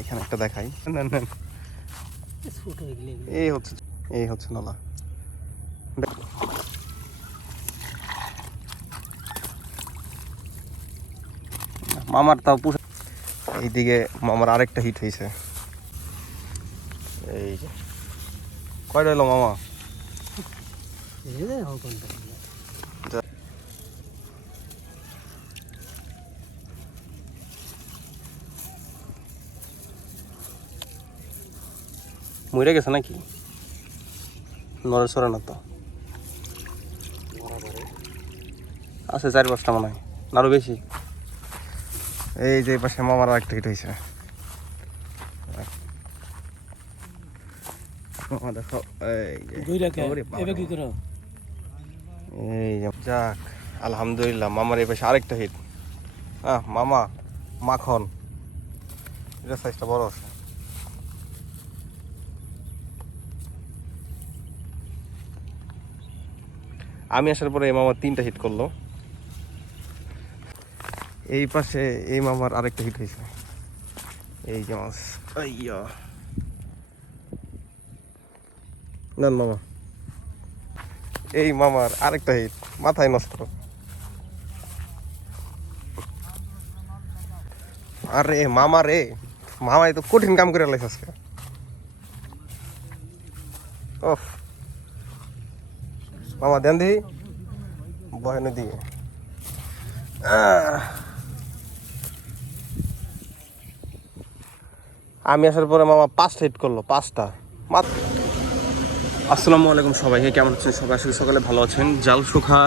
এখানে একটা দেখাই, এই হচ্ছে নলা। মামার তাও এইদিকে মামার আরেকটা হিট হয়েছে। এই যে কয়টা এলো মামা? মরে গেছে নাকি? নড়েচড়ে না তো, আছে 4-5টা মনে হয়, আরো বেশি। এই যে পাশে মামার আরেকটা হিট হয়েছে। দেখো এই যাক, আলহামদুলিল্লাহ মামার এই পাশে আরেকটা হিট। মামা মাখন, এটা সাইজটা বড় আছে। আমি আসার পরে এই মামার 3টা হিট করলো। এই পাশে এই মামার আরেকটা হিট হয়েছে। এই যে মাছ, না মামা, এই মামার আরেকটা হিট, মাথায় নষ্ট। আরে মামা রে, মামাই তো কঠিন কাম করে লাইছে আজকে। ওফ মামা দেন দিই বহেন দিয়ে। আমি আসার পরে মামা 5টা হিট করলো, 5টা মাত্র। আসসালামু আলাইকুম সবাইকে, কেমন আছেন সবাই? আসলে সকালে ভালো আছেন। জাল সুখা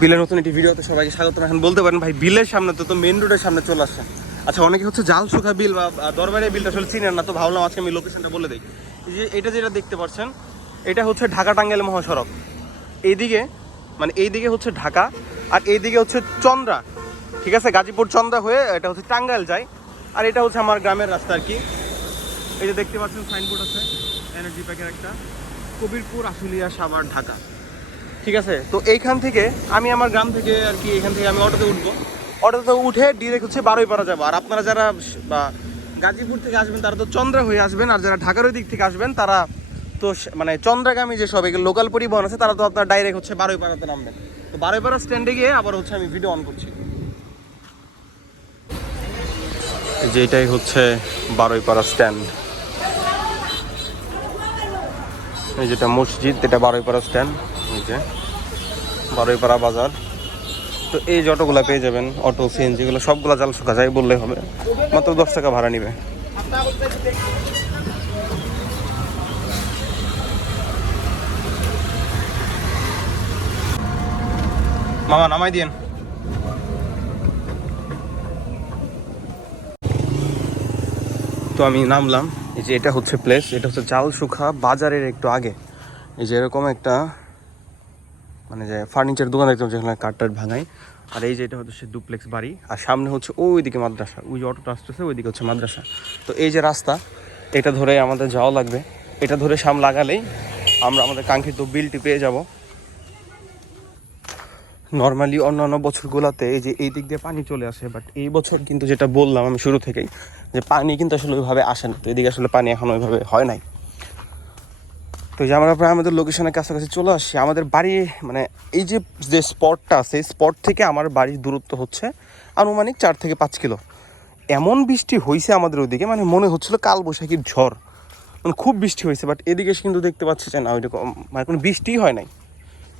বিলের নতুন একটি ভিডিওতে সবাইকে স্বাগত। এখন বলতে পারেন ভাই বিলের সামনে তো মেইন রোডের সামনে চলে আসছেন। আচ্ছা, অনেকে হচ্ছে জাল সুখা বিল বা দরবারের বিলটা আসলে চিনেন না, তো ভাবলাম আজকে আমি লোকেশনটা বলে দিই। যে এটা যেটা দেখতে পাচ্ছেন, এটা হচ্ছে ঢাকা টাঙ্গাইল মহাসড়ক। এইদিকে মানে এইদিকে হচ্ছে ঢাকা, আর এইদিকে হচ্ছে চন্দ্রা, ঠিক আছে, গাজীপুর চন্দ্রা হয়ে এটা হচ্ছে টাঙ্গাইল যায়। আর এটা হচ্ছে আমার গ্রামের রাস্তা আর কি। এই যে দেখতে পাচ্ছেন সাইনবোর্ড আছে এনার্জি প্যাকের একটা, কবিরপুর, আশুলিয়া, সাভার, ঢাকা, ঠিক আছে। তো এইখান থেকে আমি আমার গ্রাম থেকে আর কি, এখান থেকে আমি অটোতে উঠবো। অটোতে উঠে ডিরেক্ট হচ্ছে বারুইপাড়া যাবো। আর আপনারা যারা বা গাজীপুর থেকে আসবেন তারা তো চন্দ্রা হয়ে আসবেন, আর যারা ঢাকার ওই দিক থেকে আসবেন তারা তো মানে চন্দ্রাগামী যে সব লোকাল পরিবহন আছে তারা তো আপনার ডাইরেক্ট হচ্ছে বারুইপাড়াতে নামবেন। তো বারুইপাড়া স্ট্যান্ডে গিয়ে আবার হচ্ছে আমি ভিডিও অন করছি। যে এটাই হচ্ছে বারুইপাড়া স্ট্যান্ড, এই যেটা মসজিদ, এটা বারুইপাড়া স্ট্যান্ড, এই যে বারুইপাড়া বাজার। তো এই যে অটোগুলো পেয়ে যাবেন, অটো সিএনজিগুলো সবগুলো জাল সুখা যায় বললেই হবে, মাত্র 10 টাকা ভাড়া নিবে। মামা নামাই দিয়েন। তো আমি নামলাম। এই যে এটা হচ্ছে প্লেস, এটা হচ্ছে জাল সুখা বাজারের একটু আগে। এই যে এরকম একটা মানে যে ফার্নিচার দোকান দেখতাম যেখানে কাঠটার ভাঙায়। আর এই যে এটা হচ্ছে ডুপ্লেক্স বাড়ি, আর সামনে হচ্ছে ওইদিকে মাদ্রাসা, ওই যে অটোটা আসতেছে ওইদিকে হচ্ছে মাদ্রাসা। তো এই যে রাস্তা, এটা ধরে আমাদের যাওয়া লাগবে। এটা ধরে সামনে লাগালেই আমরা আমাদের কাঙ্ক্ষিত বিলটি পেয়ে যাব। নর্মালি অন্যান্য বছরগুলোতে এই যে এই দিক দিয়ে পানি চলে আসে, বাট এই বছর কিন্তু যেটা বললাম আমি শুরু থেকেই, যে পানি কিন্তু আসলে ওইভাবে আসে না। তো এদিকে আসলে পানি এখন ওইভাবে হয় নাই। তো যে আমরা প্রায় আমাদের লোকেশনের কাছাকাছি চলে আসছি। আমাদের বাড়ি মানে এই যে যে স্পটটা আছে, এই স্পট থেকে আমার বাড়ির দূরত্ব হচ্ছে আনুমানিক 4 থেকে 5 কিলো। এমন বৃষ্টি হয়েছে আমাদের ওইদিকে, মানে মনে হচ্ছিল কালবৈশাখীর ঝড়, মানে খুব বৃষ্টি হয়েছে। বাট এদিকে কিন্তু দেখতে পাচ্ছি যে না, ওইরকম মানে কোনো বৃষ্টিই হয় নাই,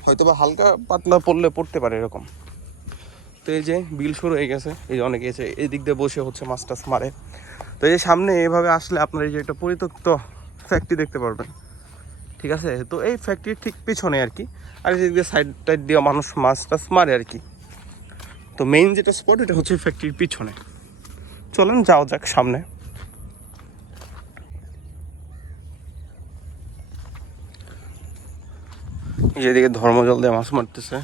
হয়তো বা হালকা পাতলা পড়তে পারে এরকম। তো এই যে বিল শুরু হয়ে গেছে, এই যে অনেকে এসে এই দিক দিয়ে বসে হচ্ছে মাছ টাছ মারে। তো এই যে সামনে এভাবে আসলে আপনার এই যে একটা পরিত্যক্ত ফ্যাক্টরি দেখতে পারবেন, ঠিক আছে। তো এই ফ্যাক্টরির ঠিক পিছনে আর কি, আর এই যে সাইড টাইড দিয়ে মানুষ মাছ টাছ মারে আর কি। তো মেইন যেটা স্পট এটা হচ্ছে ফ্যাক্টরির পিছনে। চলেন যাও যাক সামনে। যেদিকে ধর্মজল দিয়ে মাছ মারতেছে,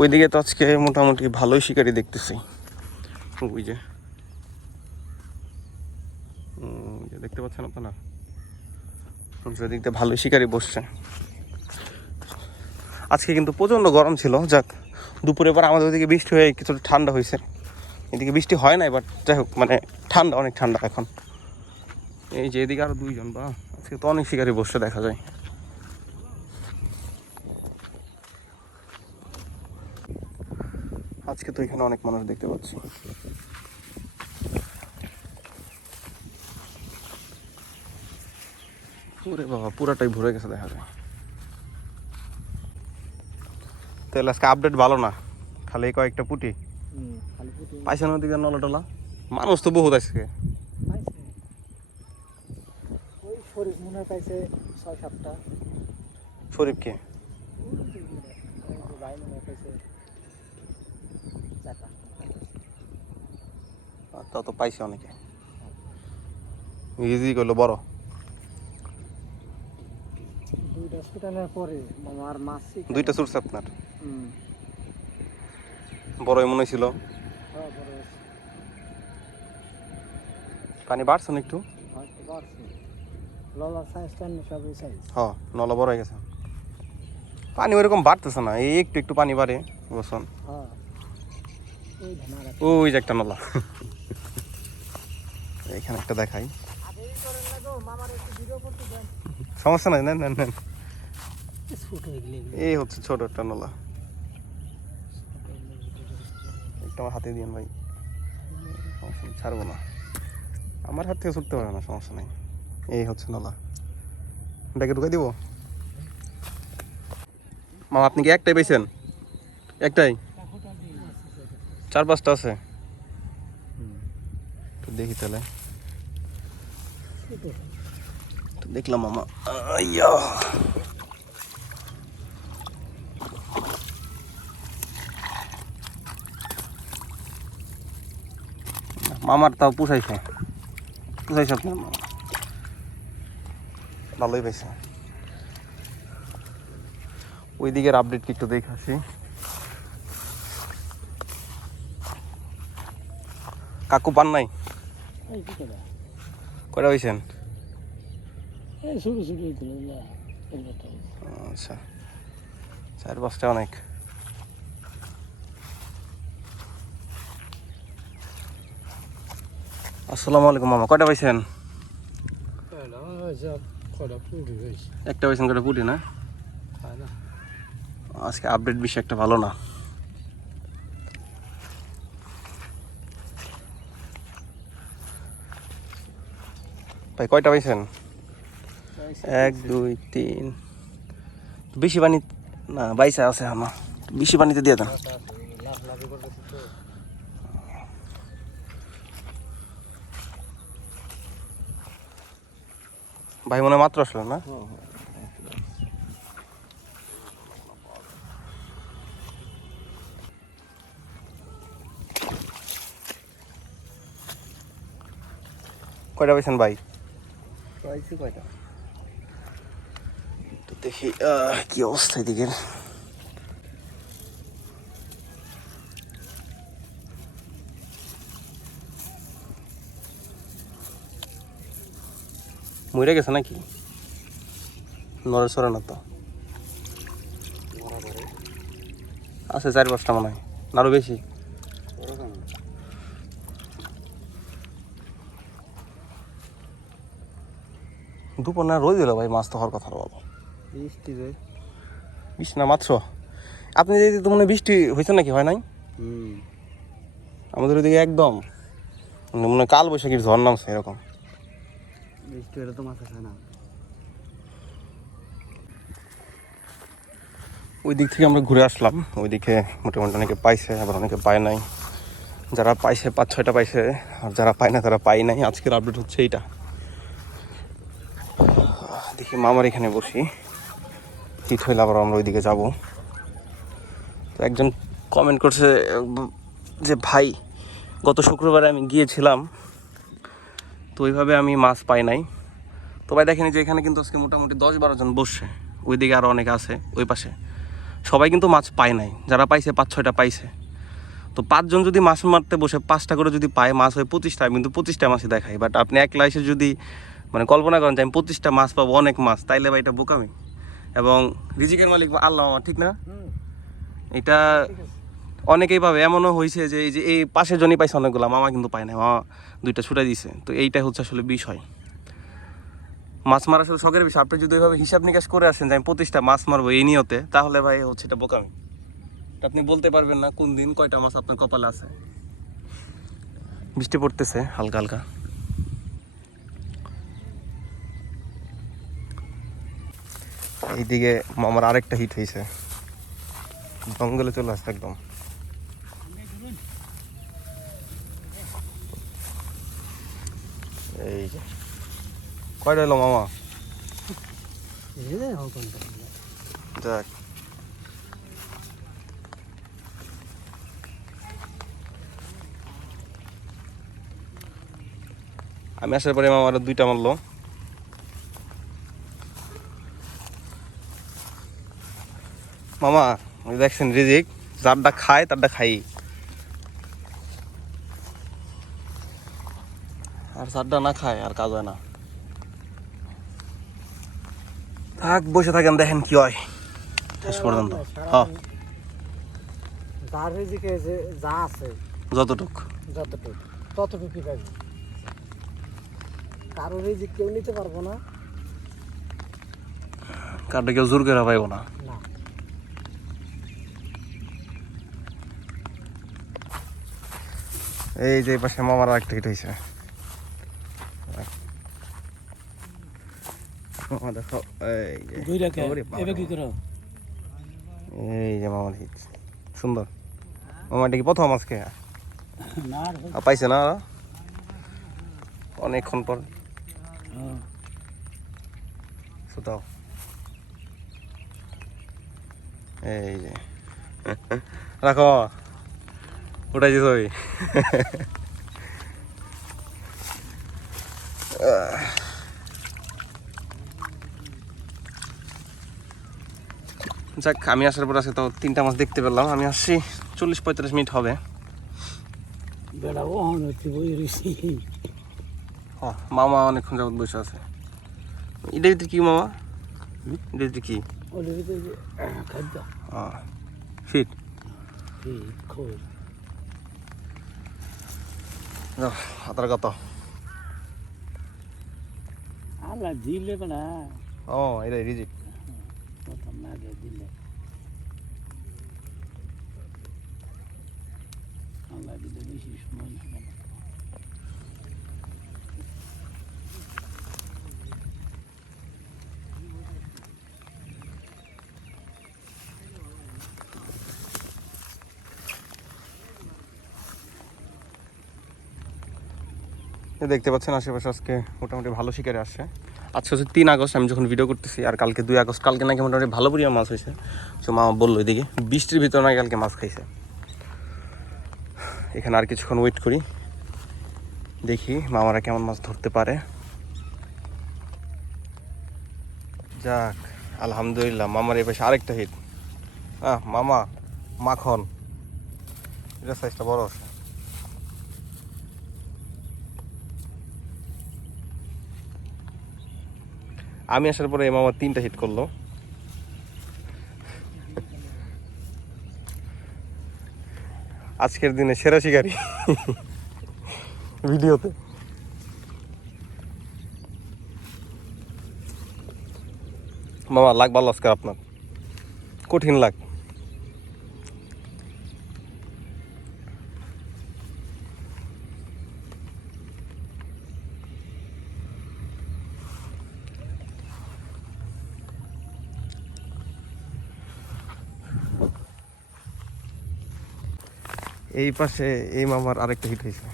ওইদিকে তো আজকে মোটামুটি ভালোই শিকারি দেখতেছি। ওই যে দেখতে পাচ্ছেন আপনারা, সেদিক দিয়ে ভালোই শিকারি বসছে। আজকে কিন্তু প্রচণ্ড গরম ছিল, যাক দুপুরে পর আমাদের ওইদিকে বৃষ্টি হয়ে কিছুটা ঠান্ডা হয়েছে। এদিকে বৃষ্টি হয় নাই, বাট যাই হোক মানে ঠান্ডা, অনেক ঠান্ডা এখন। এই যে এদিকে আরো দুইজন, বা আজকে তো অনেক শিকারি বসে দেখা যায়। আজকে তো এখানে অনেক মানুষ দেখতে পাচ্ছি। ওরে বাবা, পুরাটাই ভরে গেছে দেখা যায়। তাহলে আজকে আপডেট ভালো না, খালি কয়েকটা পুটি পাইছেন ওদিকে নলা টলা। মানুষ তো বহুত আজকে। শরীফ কে তা তো পাইছে অনেকে। ইজি করলো বড় দুইটা ছুটছে আপনার। বড়ই মনে ছিল। পানি বাড়ছে না একটু? হ্যাঁ, নলা বড় হয়ে গেছে। পানি ওইরকম বাড়তেছে না, এই একটু একটু পানি বাড়ে বসন। ওই যে একটা নলা, এখানে একটা দেখাই। সমস্যা নাই, নেন নেন নেন। এই হচ্ছে ছোট একটা নলা, একটু আমার হাতে দিন ভাই, ছাড়বো না, আমার হাত থেকে ছুটতে পারবে না, সমস্যা নাই। এই হচ্ছে নলা, ব্যাগে ঢুকাই দিব। মামা আপনি কি একটাই পাইছেন? একটাই? 4-5টা আছে? দেখি তাহলে, দেখলাম মামা। আইয়া মামার তাও পুষাইছে আপনার মামা, ভালোই পাইছে। ওই দিকের আপডেট কি একটু দেখে আসি। কাকু পান নাই? কয়টা হয়েছেন? আচ্ছা, 4-5টা অনেক। আসসালামু আলাইকুম মামা, কয়টা পাইছেন? একটা পাইছেন? কয়টা পুটি না? আজকে আপডেট বেশি একটা ভালো না। ভাই কয়টা পাইছেন? 1 2 3। বেশি পানি না, বাইসা আছে আমার, বেশি পানিতে দিয়ে দেন। ভাই মনে মাত্র আসলো না? কয়টা পাইছেন ভাই? কয়টা তো দেখি কি অবস্থা এদিকে। মরে গেছে নাকি? নড়ে সরে না তো, আছে 4-5টা মনে হয়, না আরো বেশি। দুপুর না রোজ দিল ভাই, মাছ তো হওয়ার কথা বলো। বৃষ্টি না মাত্র? আপনি যদি তো মনে হয় বৃষ্টি হয়েছে নাকি? হয় নাই আমাদের ওইদিকে একদম, মনে হয় কাল বৈশাখীর ঝড় নামছে এরকম বৃষ্টি হলে তো মাছ আসে না। ওই দিক থেকে আমরা ঘুরে আসলাম, ওইদিকে মোটামুটি অনেকে পাইছে, আবার অনেকে পায় নাই। যারা পাইছে 5-6টা পাইছে, আর যারা পায় না তারা পাই নাই। আজকের আপডেট হচ্ছে এইটা। দেখি মামার এখানে বসি, হিট হইলে আবার আমরা ওইদিকে যাব। তো একজন কমেন্ট করছে যে ভাই গত শুক্রবারে আমি গিয়েছিলাম, তো ওইভাবে আমি মাছ পাই নাই। তো ভাই দেখেনি যে এখানে কিন্তু আজকে মোটামুটি 10-12 জন বসছে, ওইদিকে আরও অনেকে আছে ওই পাশে, সবাই কিন্তু মাছ পায় নাই। যারা পাইছে 5-6টা পাইছে। তো 5 জন যদি মাছ মারতে বসে 5টা করে যদি পায়, মাছ হয় 25টা, কিন্তু 25টা মাছই দেখাই। বাট আপনি একলা এসে যদি মানে কল্পনা করেন যে আমি 25টা মাছ পাবো, অনেক মাছ, তাইলে ভাই এটা বোকামি। এবং রিজিকের মালিক আল্লাহ, ঠিক না? এটা অনেকেই পাবে। এমনও হয়েছে যে এই পাশের জনই পাইছে অনেকগুলো, মামা কিন্তু পায় না, মামা 2টা ছুটাই দিছে। তো এইটাই হচ্ছে আসলে বিষয়। মাছ মারা শুধু শখের বিষয়। আপনি যদি ওইভাবে হিসাব নিকাশ করে আসেন যে আমি 25টা মাছ মারবো এই নিয়তে, তাহলে ভাই হচ্ছে এটা বোকামি। আপনি বলতে পারবেন না কোন দিন কয়টা মাছ আপনার কপালে আছে। বৃষ্টি পড়তেছে হালকা হালকা। এইদিকে আমার আরেকটা হিট হয়েছে, জঙ্গলে চলে আসছে একদম। এই যে কয়টা এলো মামা? যাক, আমি আসার পরে মামা আরো 2টা মারলো। মামা ওই দেখছেন রিজিক, যারটা খায় তারটা খাই, আর যারটা না খায় আর কাজ হয় না। থাক বসে থাকেন, দেখেন কি হয় শেষ পর্যন্ত। হ্যাঁ, যার রিজিকে যা আছে যতটুক ততটুকুই পাবে। কারো রিজিক কেউ নিতে পারবো না, কারটা কেউ জোর করে পাইব না। না। এই যে পাশে মামার আরেকটা হিট হয়েছে। দেখো এই যে মামার হিট সুন্দর। মামা এটা কি প্রথম আজকে পাইছে না? অনেকক্ষণ পর ছোটাও। এই যে রাখো, উঠাইছি ছবি। যাক, আমি আসার পর আছে তো 3টা মাছ দেখতে পেলাম। আমি আসছি 40-45 মিনিট হবে। মামা অনেকক্ষণ যাবত বসে আছে। এটার ভিতরে কি মামা? এটার ভিতরে কি? ফিট হাতার কত? দিলে না, ও এটা রিজিক। দিলে আল্লাহ দিলে বেশি সময় লাগে না। দেখতে পাচ্ছেন আশেপাশে আজকে মোটামুটি ভালো শিকারে আসছে। আজকে হচ্ছে 3 আগস্ট, আমি যখন ভিডিও করতেছি, আর কালকে 2 আগস্ট। কালকে নাকি মোটামুটি ভালো পরিমাণ মাছ হয়েছে। তো মামা বললো এদিকে বৃষ্টির ভিতরে নাকি কালকে মাছ খাইছে। এখানে আর কিছুক্ষণ ওয়েট করি, দেখি মামারা কেমন মাছ ধরতে পারে। যাক আলহামদুলিল্লাহ, মামার এই পাশে আরেকটা হিট। মামা মাখন, এটা সাইজটা বড় আছে। আমি আসার পরে মামা 3টা হিট করলো। আজকের দিনে সেরা শিকারি ভিডিওতে। মামা লাগ ভালো আজকে আপনার, কঠিন লাগ। এই পাশে এই মামার আরেকটা হিট হয়েছে।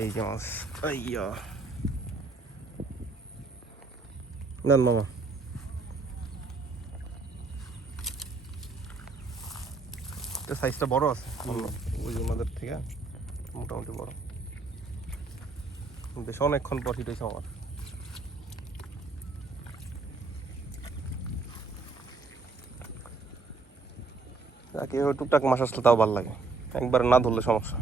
এই যে মাছ, আইয়া নেন মামা। সাইজটা বড় আছে ওই ওনাদের থেকে, মোটামুটি বড়। বেশ অনেকক্ষণ পর হিট হয়েছে আমার। টুকটাক মাছ আসলে তাও ভালো লাগে, একবার না ধরলে সমস্যা।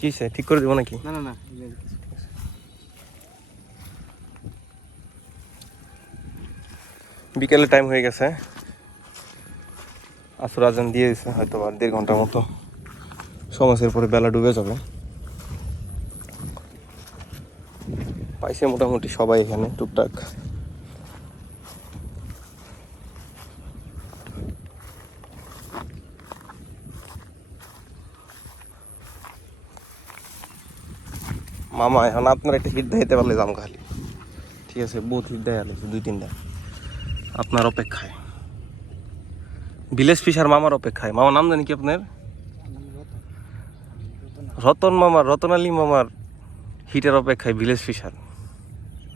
কি সে ঠিক করে দিব নাকি? না না না, বিকেলের টাইম হয়ে গেছে, আসর আজান দিয়ে দিছে, হয়তো আর 1.5 ঘন্টার মতো সমাজের পরে বেলা ডুবে যাবে। পাইছে মোটামুটি সবাই এখানে টুকটাক। মামা এখন আপনার একটা হিট দেখাইতে পারলে যাম খালি, ঠিক আছে? বহুত হিট দেখা লাগছে, 2-3টা আপনার অপেক্ষায়। ভিলেজ ফিশার মামার অপেক্ষায়। মামার নাম জানি কি আপনার? রতন মামার, রতন আলী মামার হিটের অপেক্ষায় ভিলেজ ফিশার।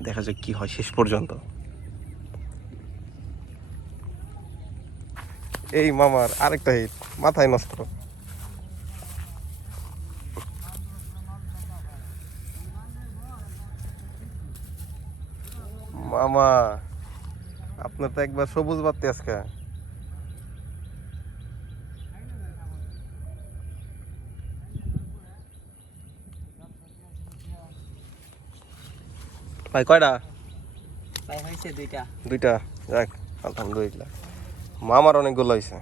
দেখা যাক কি হয় শেষ পর্যন্ত। এই মামার আরেকটা হিট, মাথায় নষ্ট। মামা আপনার তো একবার সবুজ বাতি আজকে। ভাই কয়টা? ভাই হয়েছে 2টা। 2টা, যাক আলহামদুলিল্লাহ। মামার অনেকগুলো হয়েছে,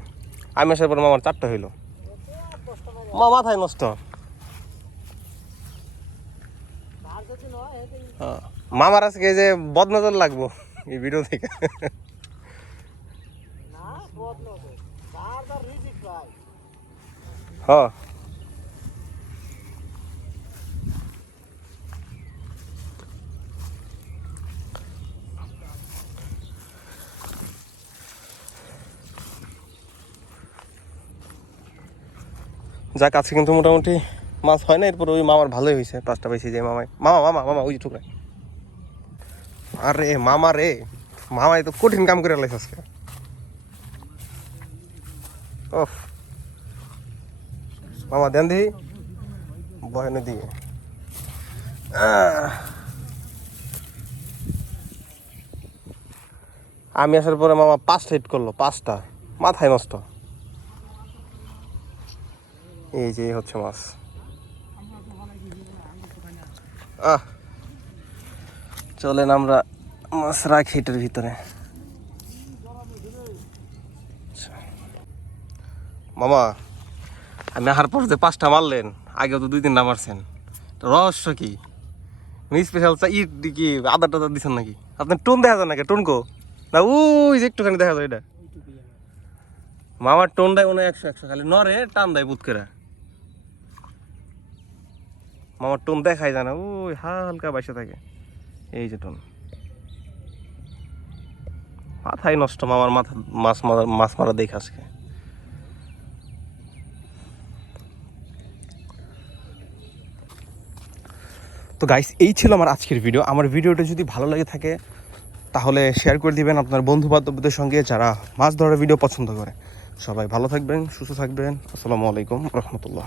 আমি আসার পর মামার 4টা হইলো। মা মাথায় নষ্ট। হ্যাঁ, মামার আজকে যে বদনজর লাগবো এই ভিডিও থেকে। হ্যাঁ যাক, আজকে কিন্তু মোটামুটি মাছ হয় না। এরপর ওই মামার ভালোই হয়েছে, 5টা পাইছি যে মামাই। মামা মামা মামা ওই ঠুকরা। আরে মামা রে, মামাই তো কঠিন কাম করে লাইছে আজকে। ওফ মামা দেন দিই বহেনে দিয়ে। আমি আসার পরে মামা 5টা হিট করলো, 5টা, মাথায় নষ্ট। এই যে হচ্ছে মাছ। চলেন আমরা মাছ রাখি এটার ভিতরে। মামা আমি আসার পর যে 5টা মারলেন, আগেও তো 2-3টা মারছেন, রহস্য কি? স্পেশাল চা ইট কি আদা টাদা দিচ্ছেন নাকি? আপনার টোন দেখা যায় নাকি? টোন কো না, ওই যে একটুখানি দেখা যায় এটা। মামার টোন দেয় মনে 100 খালি নরে টান দেয় বুত করে। মামার টোন দেখাই যায় না, ওই হালকা বাইসে থাকে। এই যে টোন, মাথায় নষ্ট মামার মাথা। মাছ মারা দেখে আজকে। তো গাইস, এই ছিল আমার আজকের ভিডিও। আমার ভিডিওটা যদি ভালো লাগে থাকে তাহলে শেয়ার করে দিবেন আপনার বন্ধু বান্ধবদের সঙ্গে যারা মাছ ধরার ভিডিও পছন্দ করে। সবাই ভালো থাকবেন, সুস্থ থাকবেন। আসসালামু আলাইকুম রহমতুল্লাহ।